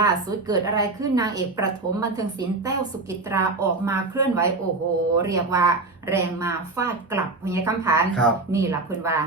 ล่าสุดเกิดอะไรขึ้นนางเอกประถมบันเทิงศิลป์แต้วสุกิตราออกมาเคลื่อนไหวโอ้โห เรียกว่า แรงมาฟาดกลับพญาคำผานครับนี่ล่ะเพิ่นว่า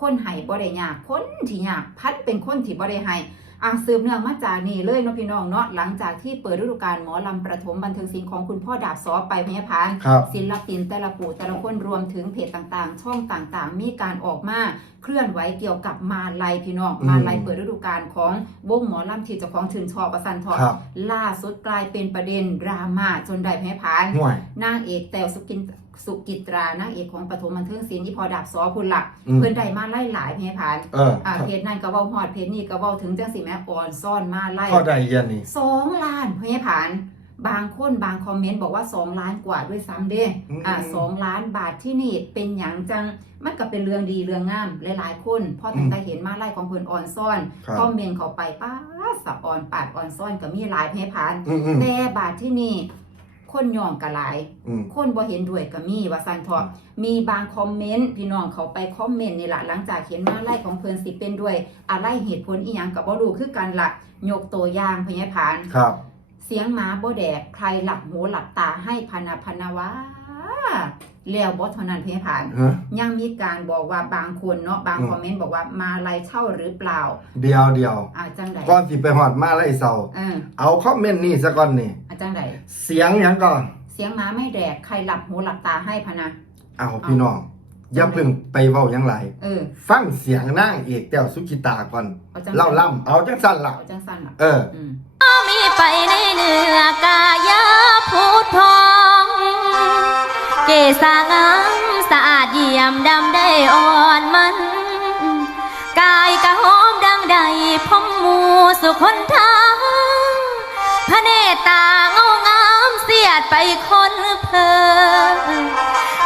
คนไห้บ่ได้ยากคนที่ยากพัดเป็นคนที่บ่ได้ไห้ อ่างสืบเนื่องมาจากนี่เลยเนาะพี่น้องเนาะหลังจากที่เปิดฤดูกาลหมอลำประถมบันเทิงศิลป์ของคุณพ่อดาบสอไปพญาพานครับ ศิลปินแต่ละปู่แต่ละคนรวมถึงเพจต่างๆ ช่องต่างๆ มีการออกมาเคลื่อนไหวเกี่ยวกับมาลัยพี่น้องอืม มาลัยเปิดฤดูกาลของวงหมอลำที่เจ้าของชื่นชอบประสันทอดครับล่าสุดกลายเป็นประเด็นดราม่าจนได้แพ้พาน ห่วย นางเอกแต้วสุกิน สุกิตรานางเอกของปฐมบันเทิงศิลป์ที่พอดับซอคุณหลัก อืม เพิ่นได้มาไล่หลายแพ้พานเอออ่าเพจนั้นก็เว้าฮอดเพจนี้ก็เว้าถึงจังสิแม่อ่อนซ่อนมาไล่ ข้อใดเย็นนี่ สองล้านแพ้พาน บางคนบางคอมเมนต์บอกว่า2ล้านกว่าด้วยซ้ำเด้อืมอ่าสองล้านบาทที่นี่เป็นหยังจังมันก็เป็นเรื่องดีเรื่องงามหลายๆคนพอตั้งแต่เห็นมาไล่ของเพิ่นอ่อนซ่อนครับคอมเมนต์เข้าไปป้าดสะอ่อนปาดอ่อนซ่อนก็มีหลายแพ้พาน อืมอืม แต่บาทที่นี่ คนยองกะหลาย อืม คนบ่เห็นด้วยก็มีว่าซั่นเถาะมีบางคอมเมนต์พี่น้องเขาไปคอมเมนต์นี่ล่ะหลังจากเห็นมาไล่ของเพิ่นสิเป็นด้วยอะไรเหตุผลอีหยังก็บ่รู้คือกันล่ะยกตัวอย่างพญาผาน ครับ เสียงหมาบ่แดกใครหลับหูหลับตาให้พนาพนาวา แล้วบ่เท่านั้นพญาผาน ฮะยังมีการบอกว่าบางคนเนาะบางอืมคอมเมนต์บอกว่ามาไลยเช่าหรือเปล่าเดียวเดียวอ่าจังไดก่อนสิไปหอดมาไล่เสาเออเอาคอมเมนต์นี่ซะก่อนนี่อ่าจังไดเสียงหยังก่อน เสียงหมาไม่แดกใครหลับหูหลับตาให้พะนะเอาพี่น้องอย่าเพึ่งไปเว้าหยังไรเออฟังเสียงนางเอกแต้วสุขิตาก่อนเอาจังเล่าล่ำเอาจังสั้นล่ะเอาจังสั้นล่ะเออ อืม มีไปในเนื้อกายาพูดพอง เกษางามสะอาดเยี่ยมดำได้อ่อนมัน กายกะหอมดังใดพมมูสุคนทางพระเนตาเงางามเสียดไปคนเพล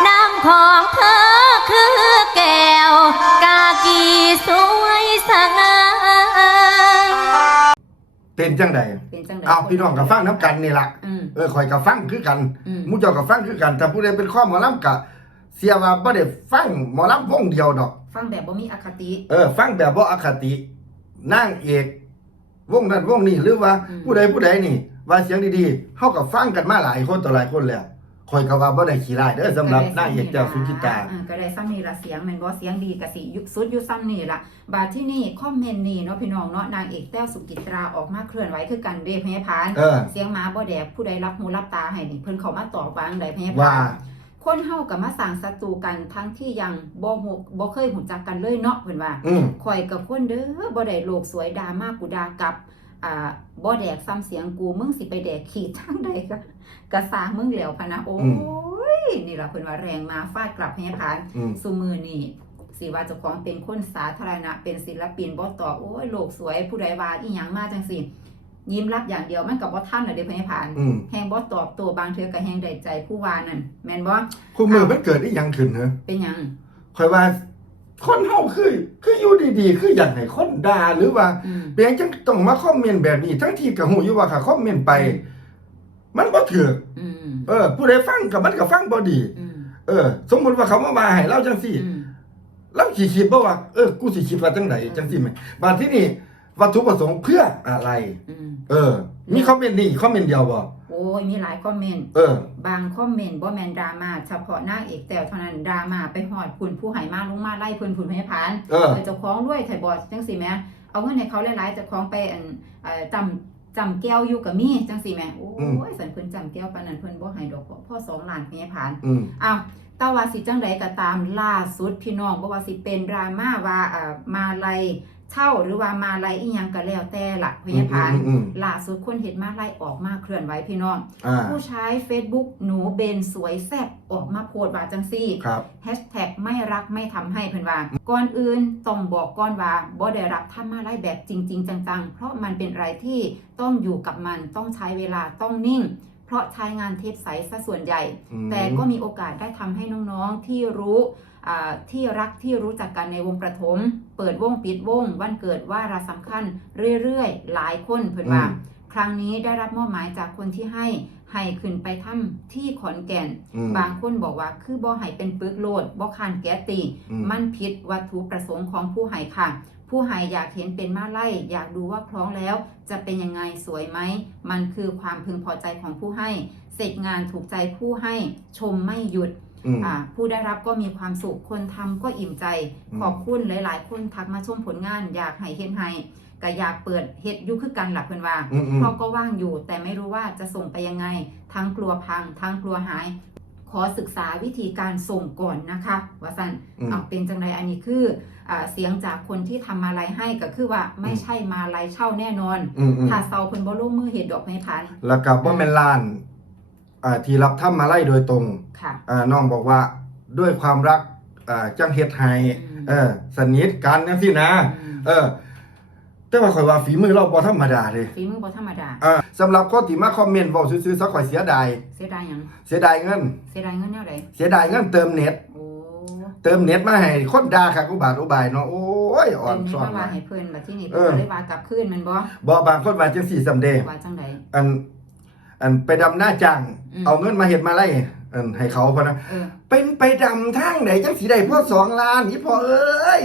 น้ำของเธอคือแก้ว กากีสวยสง่าเป็นจังใดเป็นจังได อาพี่น้องกับฟังน้ำกันนี่ล่ะอืม เออคอยกับฟังคือกันอืม หมูเจ้ากับฟังคือกัน แต่ผู้ใดเป็นข้อหมอลำกะเสียว่าบ่ได้ฟังหมอลำวงเดียวดอก ฟังแบบบ่มีอคติ เออ ฟังแบบว่าอคตินางเอกวงนั้นวงนี้หรือว่าอืม ผู้ใดผู้ใดนี่ ว่าเสียงดีๆเฮากับฟังกันมาหลายคนต่อหลายคนแล้ว คอยก็ว่าบ่ได้ขี้ร้ายเด้อสำหรับนางเอกเจ้าสุขิตาอ่ก็ได้ซ้ำนี่ละเสียงแม่นบ่เสียงดีกะสิยุสุดอยู่ซ้ำนี่ละบาดที่นี่คอมเมนต์นี่เนาะพี่น้องเนาะนางเอกแต้วสุกิตราออกมาเคลื่อนไหวคือกันเด้พญาพานเออ เสียงหมาบ่แดกผู้ใดรับหูรับตาให้นี่เพิ่นเข้ามาตอบว่าจั่งใดพญาว่าพานคนเฮาก็มาสร้างศัตรูกันทั้งที่ยังบ่ฮู้บ่เคยหูจักกันเลยเนาะเพิ่นว่า อืม ข่อยกับคนเด้อบ่ได้โลกสวยดราม่ากูดากลับ อ่าบ่แดกซ้ำเสียงกูมึงสิไปแดกขี้ทางใดก็กะสร้างมึงแล้วพะนะโอ้ยนี่ล่ะเพิ่นว่าแรงมาฟาดกลับให้ผ่านอืมซุมือนี่สิว่าเจ้าของเป็นคนสาธารณะ เป็นศิลปินบ่ตอบโอ้ยโลกสวยผู้ใดว่าอีหยังมาจังซี่ยิ้มรับอย่างเดียวมันก็บ่ทันน่ะเด้เพิ่นให้ผ่าน อืมแฮงบ่ตอบโตัวบางเทื่อก็แฮงได้ใจผู้ว่านั่นแม่นบ่คู่มือมันเกิดอีหยังขึ้นเหรอเป็นหยังคอยว่า คนเฮาคือคืออยู่ดีๆ คืออยากให้คนด่าหรือว่าอืมเพียงจังต้องมาคอมเมนต์แบบนี้ ทั้งที่ก็ฮู้อยู่ว่าค่ะคอมเมนต์ไป มันบ่ถูกอืมเออ ผู้ใดฟังก็มันก็ฟังบ่ดีอืมเออ สมมุติว่าเขามาว่าให้เราจังซี่อืมเราสิคิดบ่ว่าเออกูสิคิดว่าจังไดจังซี่แม่บาดที่นี่วัตถุประสงค์เพื่ออะไรอืมเออ มีคอมเมนต์นี่คอมเมนต์เดียวบ่โอ้ ยมีหลายคอมเมนต์เออบางคอมเมนต์บ่แมนดราม่าเฉพาะหน้างเอกแต่เท่านั้นดราม่าไปหอดคุณผู้ให้มาลงมาไล่เพิ่นผุนพยาพานเออแต่เจ้าของรวยไถบอดจังซี่แหมเอาเงินให้เขาหลายๆเจ้าของไปอันเอ่อจำจำแก้วอยู่กับมีจังซี่แหมโอ้อืมยสันเพิ่นจำแก้วปานนั้นเพิ่นบ่ให้ดอกพ่อสองล้านพยาพานอืมอ้าวแต่ว่าสิจังใดก็ตามล่าสุดพี่น้องบ่ว่าสิเป็นดราม่าว่าอ่ามาลัย เช่าหรือว่ามาลัยอีหยังก็แล้วแต่ล่ะพยาพานอืมอืม ล่าสุดคนเห็นมาไล่ออกมาเคลื่อนไหวพี่น้อง อ่าผู้ใช้ Facebook หนูเบนสวยแซ่บออกมาโพสต์ว่าจังซี่ ครับ แฮชแท็กไม่รักไม่ทำให้เพิ่นว่าก่อนอื่นต้องบอกก่อนว่าบ่ได้รับทำมาไล่แบบจริง ๆ จังๆ เพราะมันเป็นอะไรที่ต้องอยู่กับมันต้องใช้เวลาต้องนิ่ง เพราะใช้งานเทปใสซะส่วนใหญ่อืมแต่ก็มีโอกาสได้ทำให้น้องๆที่รู้อ่าที่รักที่รู้จักกันในวงประถม เปิดวงปิดวง วันเกิดว่าระสำคัญเรื่อยๆ หลายคนเพิ่นว่าอืมครั้งนี้ได้รับมอบหมายจากคนที่ให้ให้ขึ้นไปถ้ำที่ขอนแก่นอืมบางคนบอกว่าคือบ่ให้เป็นปึกโลดบ่คานแก๊สตีอืมมันผิดวัตถุประสงค์ของผู้ให้ค่ะ ผู้ให้อยากเห็นเป็นมาไล่อยากดูว่าคล้องแล้ว จะเป็นยังไงสวยไหม มันคือความพึงพอใจของผู้ให้ เสร็จงานถูกใจผู้ให้ชมไม่หยุดอืมอ่าผู้ได้รับก็มีความสุข คนทำก็อิ่มใจอืมขอบคุณหลาย ๆ คนทักมาชมผลงาน อยากให้เฮ็ดให้ก็อยากเปิดเฮ็ดอยุคือกันหลักเพิ่นว่าอืมอืมเพราะก็ว่างอยู่ แต่ไม่รู้ว่าจะส่งไปยังไง ทั้งกลัวพัง ทั้งกลัวหาย ขอศึกษาวิธีการส่งก่อนนะคะว่าสันอืมเอาเป็นจังไรอันนี้คืออ่าเสียงจากคนที่ทำมาลัยให้ก็คือว่าไม่ใช่มาลัยเช่าแน่นอนอืมอืมถ้าเซาเพิ่นบ่ลงมือเฮ็ดดอกไม้พันแล้วก็บ่แม่นล้านอ่าที่รับทำมาไล่โดยตรงค่ะอ่าน้องบอกว่าด้วยความรักอ่าจังเฮ็ดให้อืมเออสนิทกันจังซี่นะอืมเออ แต่ว่าข่อยว่าฝีมือเราบ่ธรรมดาเด้ฝีมือบ่ธรรมดา อ่าสำหรับคนที่มาคอมเมนต์เว้าซื่อๆซะข่อยเสียดาย เสียดายหยังเสียดายเงิน เสียดายเงินแนวใดเสียดายเงินเติมเน็ต โอ้เติมเน็ตมาให้คนด่าคักอุบาทอุบายเนาะ โอ้ยอ่อนเพิ่นซ้อนมาหว่าลายให้เพิ่นบัดที่นี่เอเพิ่นอก็เลยว่ากลับคืนแมันบ่บ่บางคนว่าจังซี่ซำเด้ว่าจังได อัน อันไปดำหน้าจ้าง อืม เอาเงินมาเฮ็ดมาไล่อันให้เขาพะนะ เออเป็นไปดำทางไหนจังสีได้พ่อสองล้านอีพ่อเอ้ย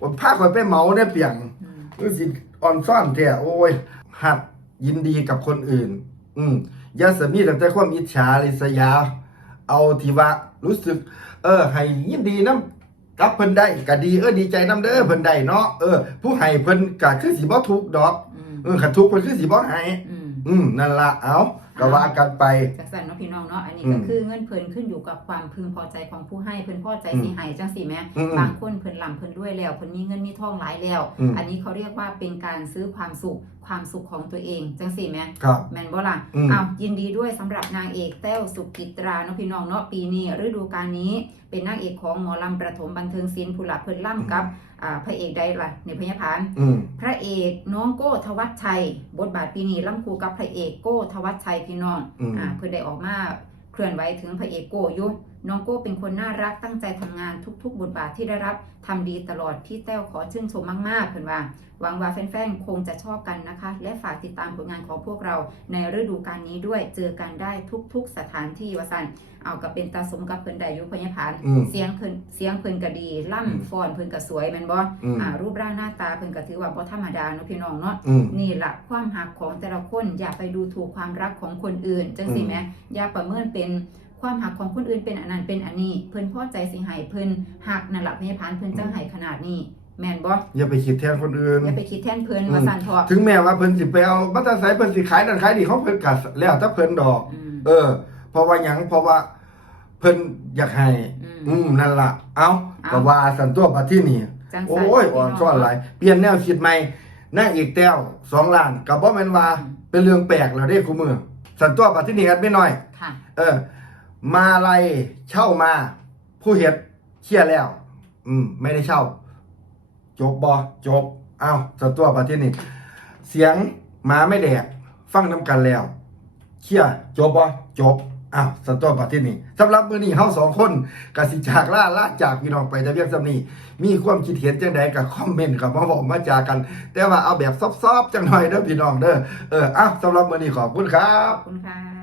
ผมพาข่อยไปเหมาได้เปียงอืม รู้สิอ่อนซ่อนแท้โอ้ย หัดยินดีกับคนอื่น อืมอยาสมีแต่แต่ความอิจฉาริษยา เอาที่ว่ารู้สึก เออ ให้ยินดีน้ำกับเพิ่นได้ก็ดีเออดีใจน้ำเด้อเพิ่นได้เนาะเออผู้ให้เพิ่นก็คือสิบ่ทุกข์ดอกอืมเออคันทุกข์เพิ่นคือสิบ่ให้อืมอืมนั่นล่ะเอา ก็ว่ากันไปจังซั่นเนาะพี่น้องเนาะอันนี้อืก็มคือเงินเพิ่นขึ้นอยู่กับความพึงพอใจของผู้ให้เพิ่นพอใจอืมสิให้จังซี่แหมอืมบางคนเพิ่นร่ำเพิ่นรวยแล้วเพิ่นมีเงินมีทองหลายแล้วอืมอันนี้เขาเรียกว่าเป็นการซื้อความสุขความสุขของตัวเองจังซี่แหมครับแม่นบ่ล่ะอืมอ้าวยินดีด้วยสำหรับนางเอกแต้วสุกิตราเนาะพี่น้องเนาะปีนี้ฤดูกาลนี้ เป็นนางเอกของหมอลำประถมบันเทิงศิลป์ผู้หลักเพิ่นล่ำกับอ่าพระเอกใดล่ะในพญาพานอืมพระเอกน้องโก้ทวัชชัย บทบาทปีนี้ล่ำคู่กับพระเอกโก้ทวัชชัยพี่น้องอืมอ่าเพื่อได้ออกมาเคลื่อนไหวถึงพระเอกโก้อยุ น้องโก้เป็นคนน่ารักตั้งใจทำงานทุก ๆ บทบาทที่ได้รับทำดีตลอดพี่แต้วขอชื่นชมมากๆเพื่อนว่าหวังว่าแฟนๆคงจะชอบกันนะคะ และฝากติดตามผลงานของพวกเราในฤดูกาลนี้ด้วยเจอกันได้ทุก ๆ สถานที่วสันเอากับเป็นตาสมกับเพิ่นได้อยุพญพานอืมเสียงเพิ่นเสียงเพิ่นก็ดีอืมล่ำฟ้อนเพิ่นก็สวยแม่นบ่อืมอ่ารูปร่างหน้าตาเพิ่นก็ถือว่าบ่ธรรมดาเนาะพี่น้องเนาะอืมนี่แหละความหักของแต่ละคนอย่าไปดูถูกความรักของคนอื่นจังสิอืมแหมอย่าประเมินเป็น ความหักของคนอื่นเป็นอันนั้นเป็นอันนี้ เพิ่นพอใจสิให้เพิ่นหักนั่นล่ะพยาพานเพิ่นจังให้ขนาดนี้ แม่นบ่อย่าไปคิดแทนคนอื่น อย่าไปคิดแทนเพิ่นอืมว่าซั่นเถอะถึงแม้ว่าเพิ่นสิไปเอาบัตรไซค์เพิ่นสิขายนั่นขายนี่เขาเพิ่นกัแล้วถ้าเพิ่นดอก อืม เออ เพราะว่าหยังเพราะว่า เพิ่นอยากให้ อืมอืมนั่นล่ะ เอาเอา ก็ว่าสันตัวบัดที่นี่ จังโอ้ยอ่อนซ้อนหลายเปลี่ยนแนวคิดใหม่นางเอกแต้วสองล้านก็บ่แม่นว่าเป็นเรื่องแปลกแล้วเด้คุมือสันตัวบัดที่นี่กันไม่น้อย ค่ะ เออ มาอะไรเช่ามา ผู้เฮ็ดเคลียแล้ว อืม ไม่ได้เช่า จบบ่จบอ้าวสัตัวบัดที่นี่เสียงหมาไม่แดก ฟังน้ำกันแล้วเคลียจบบ่จบอ้าวสันตัวบัดที่นี่สำหรับมือนี้เฮาสองคนกสิจากล่าละจากพี่น้องไปแต่เพียงสำนี้มีความคิดเห็นจังใดก็คอมเมนต์กับมาบอกมาจากัน แต่ว่าเอาแบบซอบๆจังหน่อยเด้อพี่น้องเด้อเอออ้าวสำหรับมือนี้ขอบคุณครับขอบคุณค่ะ